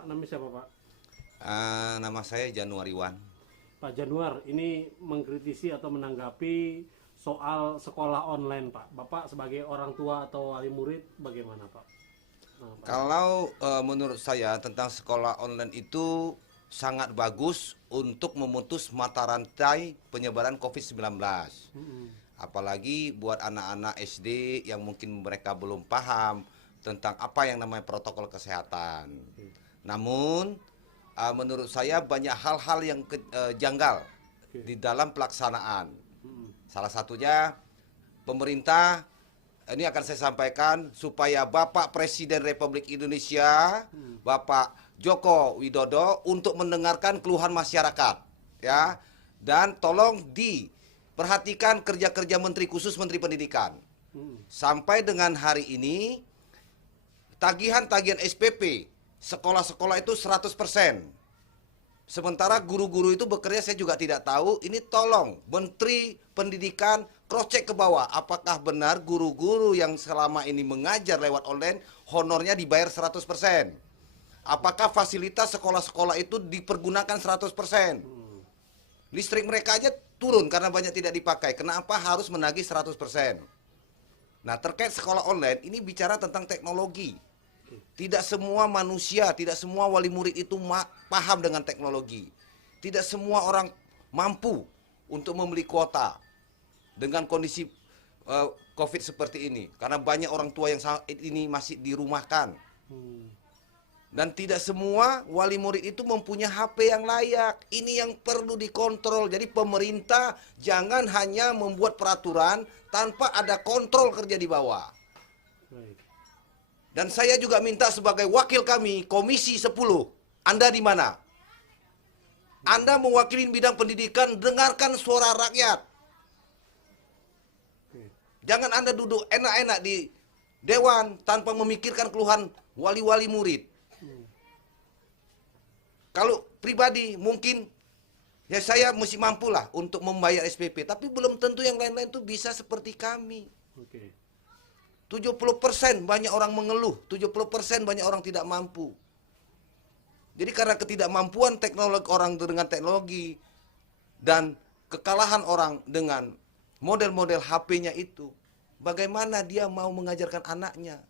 Pak, namanya siapa Pak? Nama saya Januariwan. Pak Januar, ini mengkritisi atau menanggapi soal sekolah online Pak. Bapak sebagai orang tua atau wali murid bagaimana Pak? Nah, Pak. Kalau menurut saya tentang sekolah online itu sangat bagus untuk memutus mata rantai penyebaran COVID-19. Apalagi buat anak-anak SD yang mungkin mereka belum paham tentang apa yang namanya protokol kesehatan. Namun menurut saya banyak hal-hal yang janggal di dalam pelaksanaan. Salah satunya pemerintah, ini akan saya sampaikan supaya Bapak Presiden Republik Indonesia, Bapak Joko Widodo untuk mendengarkan keluhan masyarakat, ya. Dan tolong diperhatikan kerja-kerja Menteri khusus Menteri Pendidikan. Sampai dengan hari ini tagihan-tagihan SPP sekolah-sekolah itu 100%. Sementara guru-guru itu bekerja, saya juga tidak tahu. Ini tolong Menteri Pendidikan cross-check ke bawah. Apakah benar guru-guru yang selama ini mengajar lewat online honornya dibayar 100%? Apakah fasilitas sekolah-sekolah itu dipergunakan 100%? Listrik mereka aja turun karena banyak tidak dipakai. Kenapa harus menagih 100%? Nah, terkait sekolah online ini bicara tentang teknologi. Tidak semua manusia, tidak semua wali murid itu paham dengan teknologi. Tidak semua orang mampu untuk membeli kuota dengan kondisi COVID seperti ini. Karena banyak orang tua yang saat ini masih dirumahkan. Dan tidak semua wali murid itu mempunyai HP yang layak. Ini yang perlu dikontrol. Jadi pemerintah jangan hanya membuat peraturan tanpa ada kontrol kerja di bawah. Dan saya juga minta sebagai wakil kami, Komisi 10, Anda di mana? Anda mewakili bidang pendidikan, dengarkan suara rakyat. Jangan Anda duduk enak-enak di dewan tanpa memikirkan keluhan wali-wali murid. Kalau pribadi mungkin ya saya mesti mampulah untuk membayar SPP, tapi belum tentu yang lain-lain itu bisa seperti kami. 70% banyak orang mengeluh, 70% banyak orang tidak mampu. Jadi karena ketidakmampuan teknologi orang dengan teknologi dan kekalahan orang dengan model-model HP-nya itu, bagaimana dia mau mengajarkan anaknya?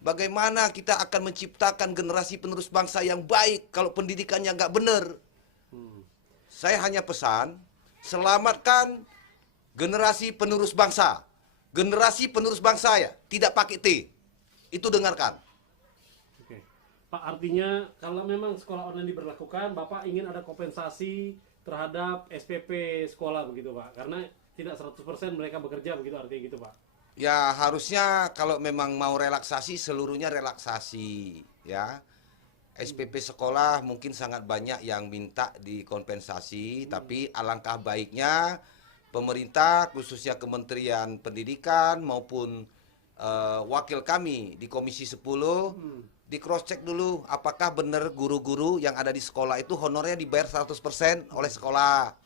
Bagaimana kita akan menciptakan generasi penerus bangsa yang baik kalau pendidikannya nggak benar? Saya hanya pesan, selamatkan generasi penerus bangsa. Generasi penerus bangsa ya, tidak pakai T. Itu dengarkan. Oke. Pak, artinya kalau memang sekolah online diberlakukan, Bapak ingin ada kompensasi terhadap SPP sekolah begitu Pak? Karena tidak 100% mereka bekerja begitu, artinya gitu Pak? Ya harusnya kalau memang mau relaksasi, seluruhnya relaksasi. Ya, SPP sekolah mungkin sangat banyak yang minta dikompensasi, tapi alangkah baiknya pemerintah khususnya Kementerian Pendidikan maupun wakil kami di Komisi 10 di cross check dulu apakah benar guru-guru yang ada di sekolah itu honornya dibayar 100% oleh sekolah.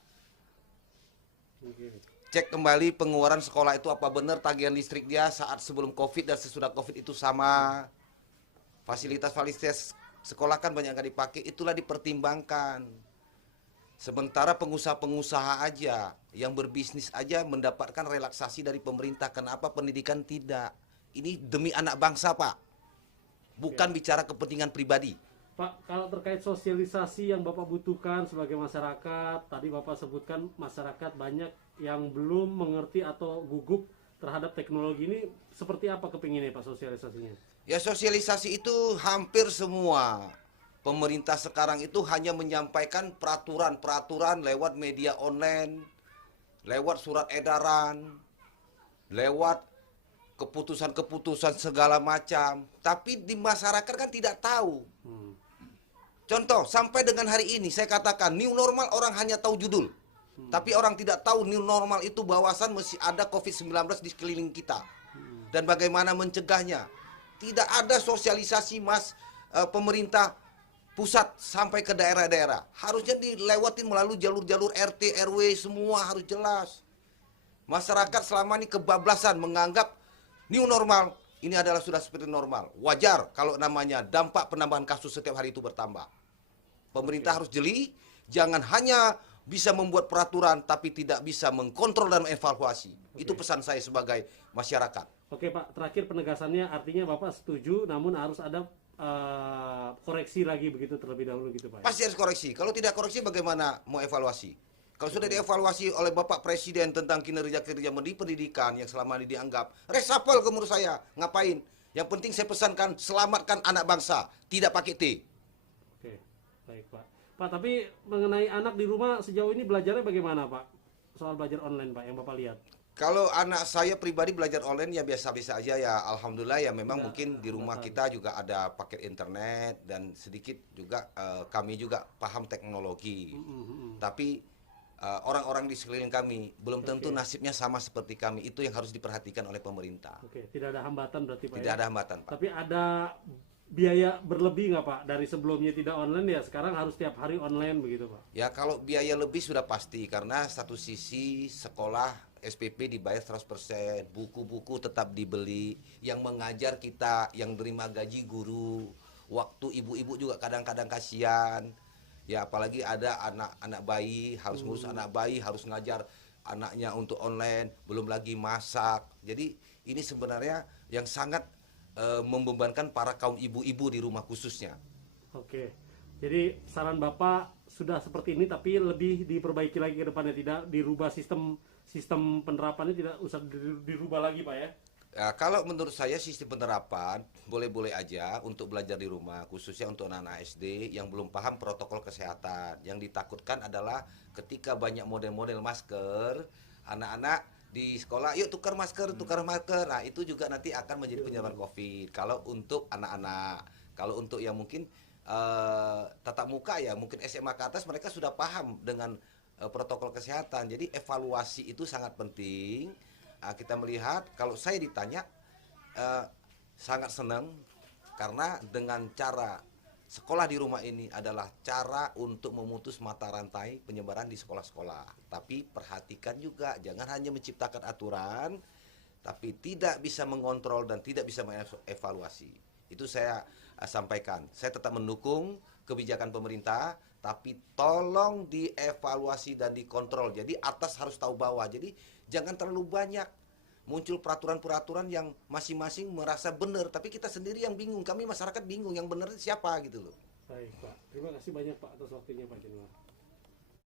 Cek kembali pengeluaran sekolah itu apa benar tagihan listrik dia saat sebelum Covid dan sesudah Covid itu sama. Fasilitas-fasilitas sekolah kan banyak nggak dipakai, itulah dipertimbangkan. Sementara pengusaha-pengusaha aja yang berbisnis aja mendapatkan relaksasi dari pemerintah. Kenapa pendidikan tidak? Ini demi anak bangsa Pak. Bukan bicara kepentingan pribadi. Pak, kalau terkait sosialisasi yang Bapak butuhkan sebagai masyarakat, tadi Bapak sebutkan masyarakat banyak yang belum mengerti atau gugup terhadap teknologi ini, seperti apa kepinginnya Pak sosialisasinya? Ya sosialisasi itu hampir semua. Pemerintah sekarang itu hanya menyampaikan peraturan-peraturan lewat media online, lewat surat edaran, lewat keputusan-keputusan segala macam. Tapi di masyarakat kan tidak tahu. Contoh, sampai dengan hari ini saya katakan new normal orang hanya tahu judul. Tapi orang tidak tahu new normal itu bahwasan masih ada COVID-19 di sekeliling kita. Dan bagaimana mencegahnya. Tidak ada sosialisasi pemerintah pusat sampai ke daerah-daerah. Harusnya dilewatin melalui jalur-jalur RT, RW, semua harus jelas. Masyarakat selama ini kebablasan menganggap new normal Ini adalah sudah seperti normal. Wajar kalau namanya dampak penambahan kasus setiap hari itu bertambah. Pemerintah harus jeli, jangan hanya bisa membuat peraturan tapi tidak bisa mengkontrol dan mengevaluasi. Itu pesan saya sebagai masyarakat. Oke Pak, terakhir penegasannya artinya Bapak setuju, namun harus ada koreksi lagi begitu terlebih dahulu gitu Pak. Pasti harus koreksi. Kalau tidak koreksi bagaimana mau evaluasi? Kalau sudah dievaluasi oleh Bapak Presiden tentang kinerja-kinerja di pendidikan yang selama ini dianggap resapel, menurut saya, ngapain? Yang penting saya pesankan, selamatkan anak bangsa, tidak pakai T. Oke, baik Pak. Pak, tapi mengenai anak di rumah sejauh ini belajarnya bagaimana Pak? Soal belajar online Pak, yang Bapak lihat. Kalau anak saya pribadi belajar online ya biasa-biasa aja ya, alhamdulillah ya memang mungkin di rumah kita juga ada paket internet dan sedikit juga kami juga paham teknologi. Tapi orang-orang di sekeliling kami belum tentu nasibnya sama seperti kami. Itu yang harus diperhatikan oleh pemerintah. Oke, tidak ada hambatan berarti Pak. Tidak ada hambatan, Pak. Tapi ada biaya berlebih nggak Pak? Dari sebelumnya tidak online ya sekarang harus tiap hari online begitu Pak? Ya kalau biaya lebih sudah pasti karena satu sisi sekolah SPP dibayar 100%, buku-buku tetap dibeli, yang mengajar kita, yang terima gaji guru, waktu ibu-ibu juga kadang-kadang kasihan. Ya apalagi ada anak-anak bayi, harus ngurus anak bayi, harus ngajar anaknya untuk online, belum lagi masak. Jadi ini sebenarnya yang sangat membebankan para kaum ibu-ibu di rumah khususnya. Oke, jadi saran Bapak sudah seperti ini tapi lebih diperbaiki lagi ke depannya, tidak dirubah sistem penerapannya, tidak usah dirubah lagi Pak ya? Ya, kalau menurut saya sistem penerapan boleh-boleh aja untuk belajar di rumah, khususnya untuk anak-anak SD yang belum paham protokol kesehatan. Yang ditakutkan adalah ketika banyak model-model masker, anak-anak di sekolah, yuk tukar masker. Nah itu juga nanti akan menjadi penyebaran COVID. Kalau untuk anak-anak, kalau untuk yang mungkin tatap muka ya, mungkin SMA ke atas mereka sudah paham dengan protokol kesehatan. Jadi evaluasi itu sangat penting. Kita melihat, kalau saya ditanya sangat senang karena dengan cara sekolah di rumah ini adalah cara untuk memutus mata rantai penyebaran di sekolah-sekolah. Tapi perhatikan juga, jangan hanya menciptakan aturan tapi tidak bisa mengontrol dan tidak bisa mengevaluasi. Itu saya sampaikan. Saya tetap mendukung kebijakan pemerintah, tapi tolong dievaluasi dan dikontrol. Jadi atas harus tahu bawah. Jadi jangan terlalu banyak muncul peraturan-peraturan yang masing-masing merasa benar, tapi kita sendiri yang bingung. Kami masyarakat bingung yang benar siapa gitu loh. Baik Pak, terima kasih banyak Pak atas waktunya Pak Januar.